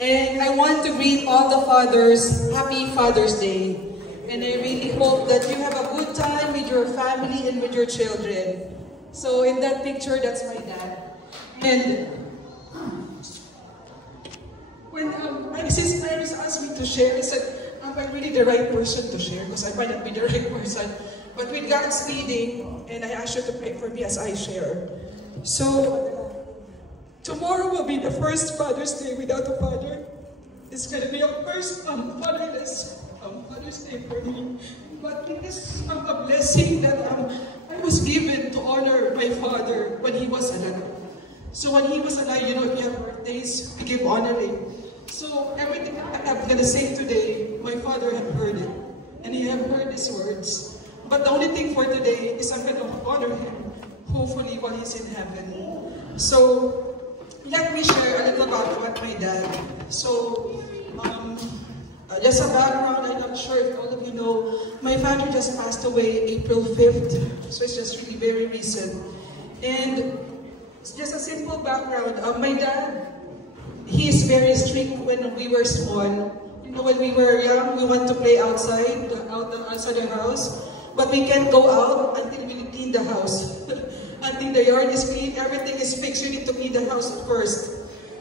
And I want to greet all the fathers, happy Father's Day. And I really hope that you have a good time with your family and with your children. So in that picture, that's my dad. And when my sisters asked me to share, I said, am I really the right person to share? Because I might not be the right person. But with God's leading, and I ask you to pray for me as I share. So, tomorrow will be the first Father's Day without a father. It's going to be a first fatherless Father's Day for me. But it is a blessing that I was given to honor my father when he was alive. So when he was alive, you know, if you have birthdays, we give honoring. So everything I'm going to say today, my father had heard it. And he had heard his words. But the only thing for today is I'm going to honor him, hopefully while he's in heaven. So let me share a little about my dad. So just a background, I'm not sure if all of you know, my father just passed away April 5th. So it's just really very recent. And it's just a simple background. My dad, he is very strict when we were small. You know, when we were young, we want to play outside the house. But we can't go out until we clean the house. Until the yard is clean, everything is fixed, you need to clean the house first.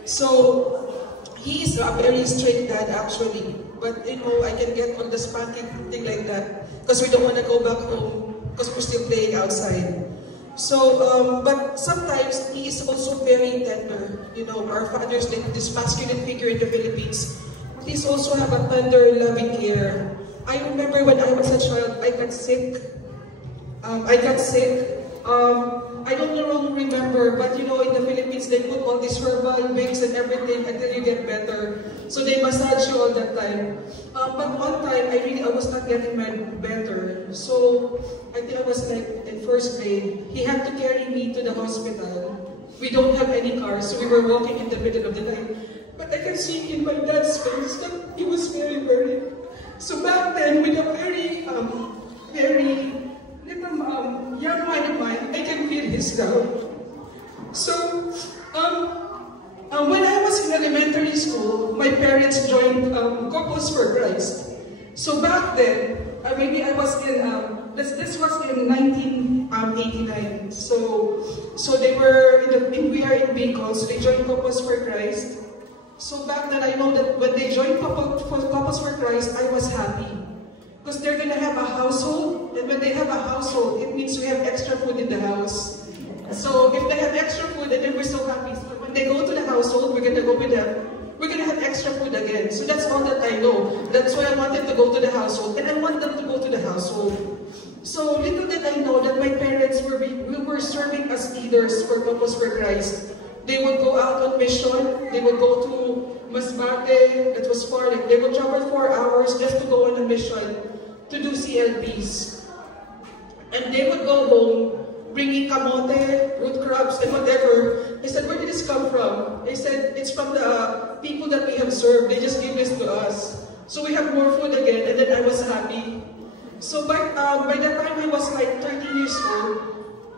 So, he is a very strict dad actually. But you know, I can get on the spanking thing like that. Because we don't want to go back home, because we're still playing outside. So, but sometimes he is also very tender. You know, our fathers, like this masculine figure in the Philippines, please also have a tender, loving care. I remember when I was a child, I got sick. I don't really remember, but you know, in the Philippines, they put all these herbal mix and everything until you get better. So they massage you all that time. But one time, I was not getting better. So I think I was like in first grade. He had to carry me to the hospital. We don't have any cars, so we were walking in the middle of the night. But I can see in my dad's face that he was very worried. So back then, with a very little young mind of mine, I can feel his love. So, when I was in elementary school, my parents joined Couples for Christ. So back then, maybe I was in, this was in 1989. So they were, we are in Bicol, so they joined Couples for Christ. So back then, I know that when they joined Couples for Christ, I was happy. Because they're going to have a household, and when they have a household, it means we have extra food in the house. So if they have extra food, and then we're so happy. So when they go to the household, we're going to go with them. We're going to have extra food again. So that's all that I know. That's why I wanted to go to the household, and I want them to go to the household. So little did I know that my parents were serving as leaders for Couples for Christ. They would go out on mission. They would go to Masbate, that was far. Like they would travel 4 hours just to go on a mission to do CLPs. And they would go home bringing kamote, root crops, and whatever. I said, where did this come from? They said, it's from the people that we have served. They just give this to us. So we have more food again, and then I was happy. So by the time I was like 13 years old,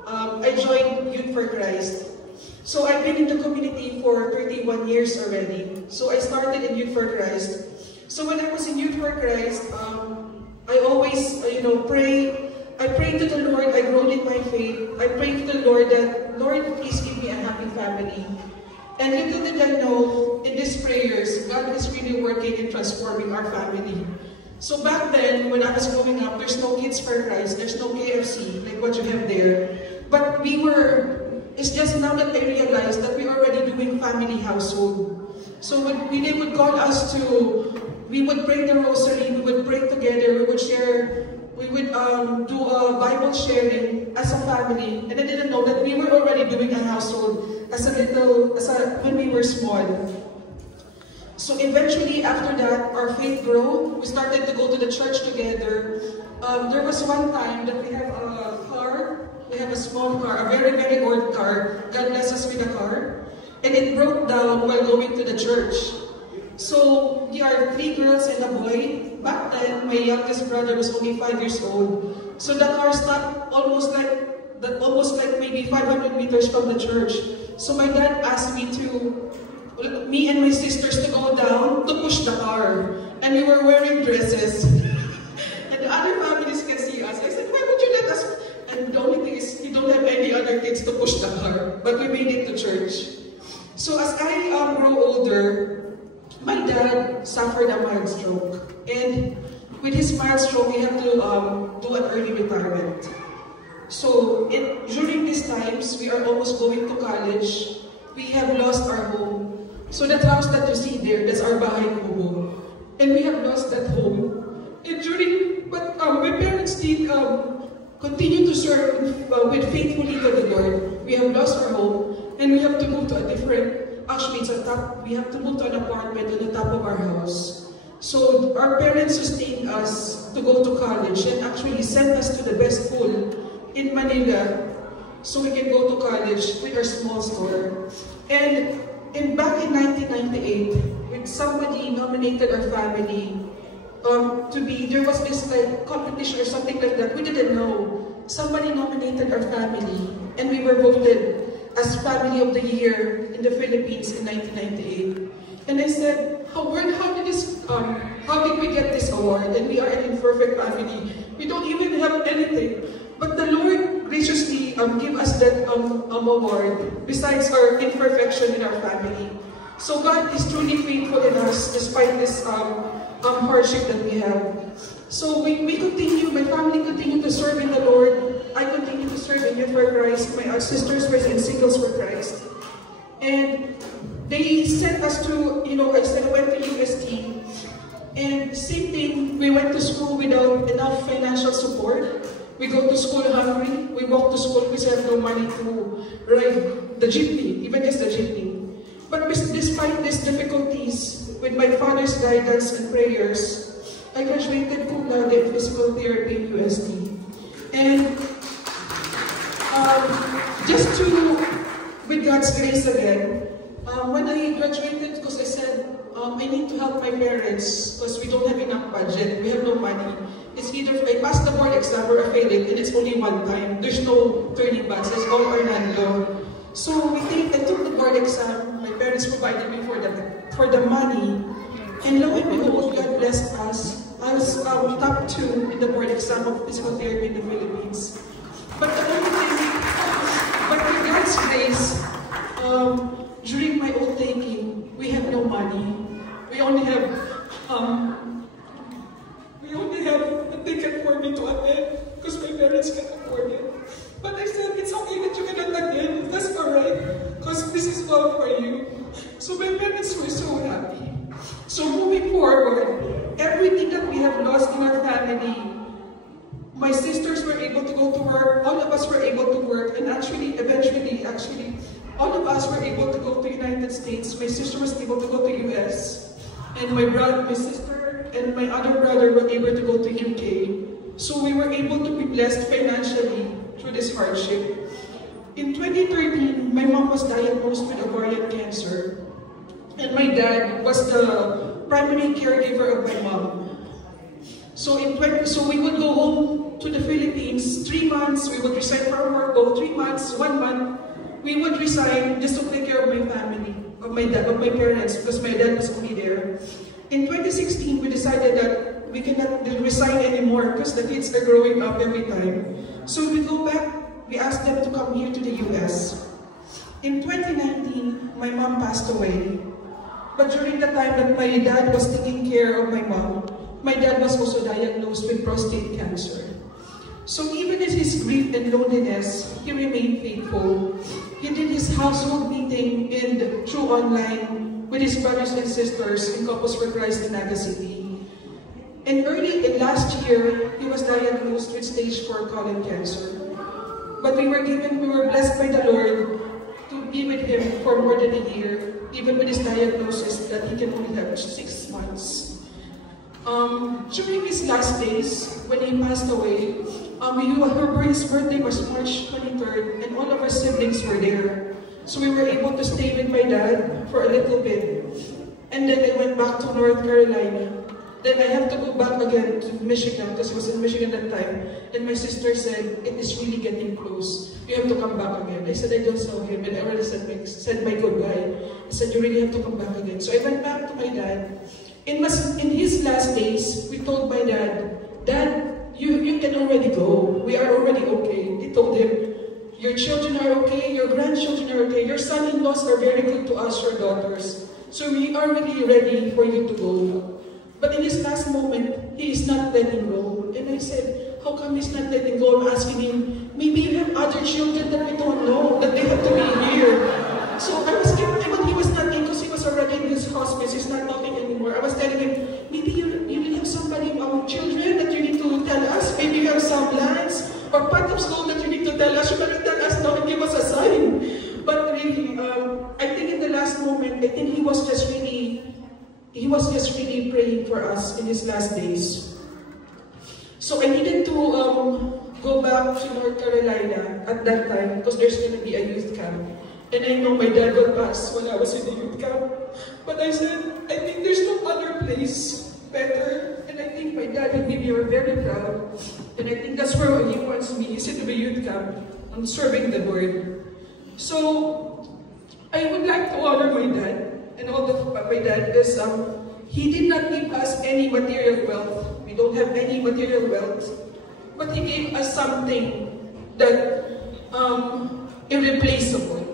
I joined Youth for Christ. So I've been in the community for 31 years already. So I started in Youth for Christ. So when I was in Youth for Christ, I always, pray. I prayed to the Lord. I grown in my faith. I prayed to the Lord that, Lord, please give me a happy family. And little did I know, in these prayers, God is really working and transforming our family. So back then, when I was growing up, there's no Kids for Christ. There's no KFC, like what you have there. But it's just now that I realized that we're already doing family household. So when they would call us we would pray the rosary, we would pray together, we would share, we would do a Bible sharing as a family. And I didn't know that we were already doing a household when we were small. So eventually, after that, our faith grew. We started to go to the church together. There was one time that we have a car. We have a small car, a very, very old car. God bless us with a car. And it broke down while going to the church. So, there are 3 girls and a boy. Back then, my youngest brother was only 5 years old. So the car stopped almost like maybe 500 meters from the church. So my dad asked me and my sisters to go down My dad suffered a mild stroke, and with his mild stroke, he had to do an early retirement. So during these times, we are almost going to college. We have lost our home. So that house that you see there, that's our bahay kubo. And we have lost that home. And my parents did continue to serve with faithfully to the Lord. We have lost our home, and we have to move to a different, actually it's a top, we have to move to an apartment on the top of our house. So our parents sustained us to go to college and actually sent us to the best school in Manila so we can go to college with our small store. And back in 1998, when somebody nominated our family there was this like competition or something like that, we didn't know. Somebody nominated our family and we were voted as Family of the Year in the Philippines in 1998. And I said, how did we get this award? And we are an imperfect family. We don't even have anything. But the Lord graciously gave us that award besides our imperfection in our family. So God is truly faithful in us despite this hardship that we have. So we continue, my family continued to serve in the Lord. I continue to serve in Youth for Christ. My sisters were in Singles for Christ. And they sent us to, I went to UST. And same thing, we went to school without enough financial support. We go to school hungry. We walk to school because we have no money to ride the jeepney, even just the jeepney. But despite these difficulties, with my father's guidance and prayers, I graduated cum laude in physical therapy in UST. And with God's grace again, when I graduated, because I said, I need to help my parents because we don't have enough budget, we have no money. It's either I pass the board exam or I fail it, and it's only one time. There's no turning back, it's all or none go. So I took the board exam, my parents provided me for the money, and lo and behold, God blessed us. I was top 2 in the board exam of physical therapy in the Philippines. But the only thing, but with God's grace, during my old taking, we have no money. We only have a ticket for me to attend because my parents can't afford it. But I said, it's okay that you cannot attend. That's alright, because this is all for you. So my parents were so happy. So moving forward, everything that we have lost in our family, my sisters were able to go to work, all of us were able to work, and eventually, all of us were able to go to United States. My sister was able to go to US, and my sister and my other brother were able to go to UK. So we were able to be blessed financially through this hardship. In 2013, my mom was diagnosed with ovarian cancer, and my dad was the primary caregiver of my mom. So we would go home to the Philippines 3 months. We would resign from work, go 3 months, 1 month. We would resign just to take care of my family, of my parents, because my dad was only there. In 2016, we decided that we cannot resign anymore because the kids are growing up every time. So we go back. We asked them to come here to the US. In 2019, my mom passed away. But during the time that my dad was taking care of my mom, my dad was also diagnosed with prostate cancer. So even in his grief and loneliness, he remained faithful. He did his household meeting through online with his brothers and sisters in Couples for Christ in Naga City. And early in last year, he was diagnosed with stage 4 colon cancer. But we were blessed by the Lord to be with him for more than a year, even with his diagnosis that he can only have 6 months. During his last days, when he passed away, his birthday was March 23rd, and all of our siblings were there. So we were able to stay with my dad for a little bit. And then I went back to North Carolina. Then I have to go back again to Michigan, because I was in Michigan at that time. And my sister said, it is really getting close. You have to come back again. I said, I don't saw him, and I already said my goodbye. I said, you really have to come back again. So I went back to my dad. In his last days, we told my dad, Dad, you can already go. We are already okay. He told him, your children are okay, your grandchildren are okay, your son-in-laws are very good to us, your daughters. So we are really ready for you to go. But in this last moment, he is not letting go. And I said, how come he's not letting go? I'm asking him, maybe you have other children that we don't know, that they have to be here. So I was skeptical, but he was not in because he was already in this hospice. He's not talking anymore. I was telling him, maybe you will have somebody, children that you need to tell us. Maybe you have some plans or part of school that you need to tell us. You better tell us now and give us a sign. But really, I think in the last moment, I think he was just really praying for us in his last days. So I needed to go back to North Carolina at that time because there's going to be a youth camp. And I know my dad will pass when I was in the youth camp. But I said, I think there's no other place better. And I think my dad will be very proud. And I think that's where he wants me, is in the youth camp, on serving the Lord. So I would like to honor my dad. And all my dad is, he did not give us any material wealth. We don't have any material wealth. But he gave us something that irreplaceable.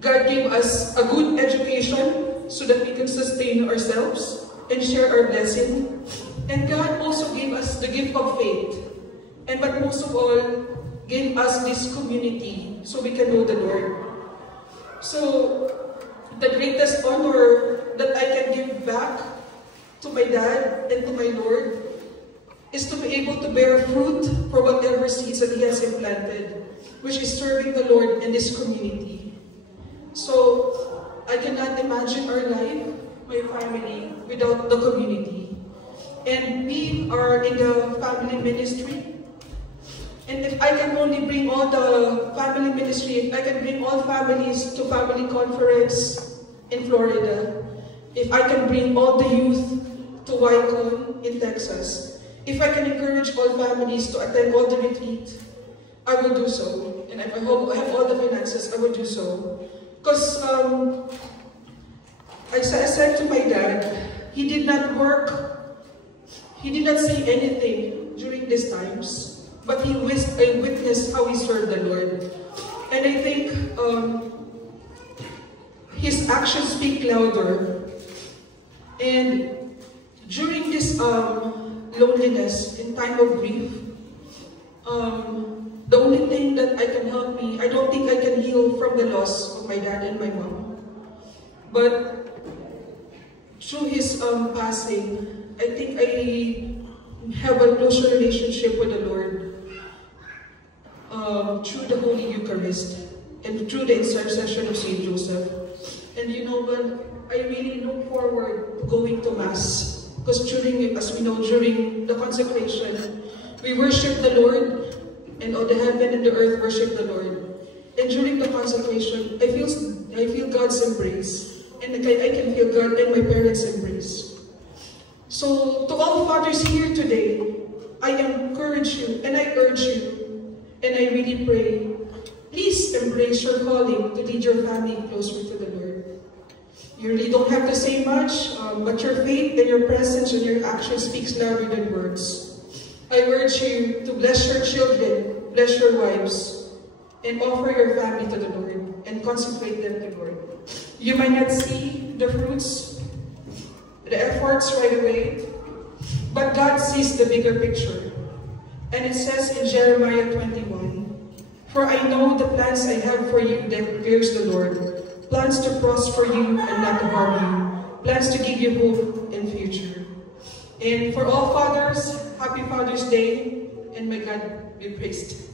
God gave us a good education so that we can sustain ourselves and share our blessing. And God also gave us the gift of faith. And but most of all, gave us this community so we can know the Lord. So the greatest honor that I can give back to my dad and to my Lord is to be able to bear fruit for whatever seeds that He has implanted, which is serving the Lord in this community. So I cannot imagine our life, my family, without the community. And we are in the family ministry. And if I can only bring all the family ministry, if I can bring all families to family conference in Florida, if I can bring all the youth to YCON in Texas, if I can encourage all families to attend all the retreat, I will do so. And if I hope I have all the finances, I will do so. Because I said to my dad, he did not work, he did not say anything during these times, but I witnessed how he served the Lord. And I think his actions speak louder. And during this loneliness, in time of grief, the only thing that I can help me, I don't think I can heal from the loss of my dad and my mom. But through his passing, I think I have a closer relationship with the Lord through the Holy Eucharist and through the intercession of Saint Joseph. And you know what? I really look forward to going to Mass. Because as we know, during the consecration, we worship the Lord, and all the heaven and the earth worship the Lord. And during the consecration, I feel God's embrace, and I can feel God and my parents' embrace. So to all fathers here today, I encourage you and I urge you, and I really pray, please embrace your calling to lead your family closer to the Lord. You really don't have to say much, but your faith and your presence and your action speaks louder than words. I urge you to bless your children, bless your wives, and offer your family to the Lord, and consecrate them to the Lord. You might not see the fruits, the efforts right away, but God sees the bigger picture. And it says in Jeremiah 21, "For I know the plans I have for you, declares the Lord, plans to prosper you and not to harm you, plans to give you hope and future." And for all fathers, happy Father's Day, and may God be praised.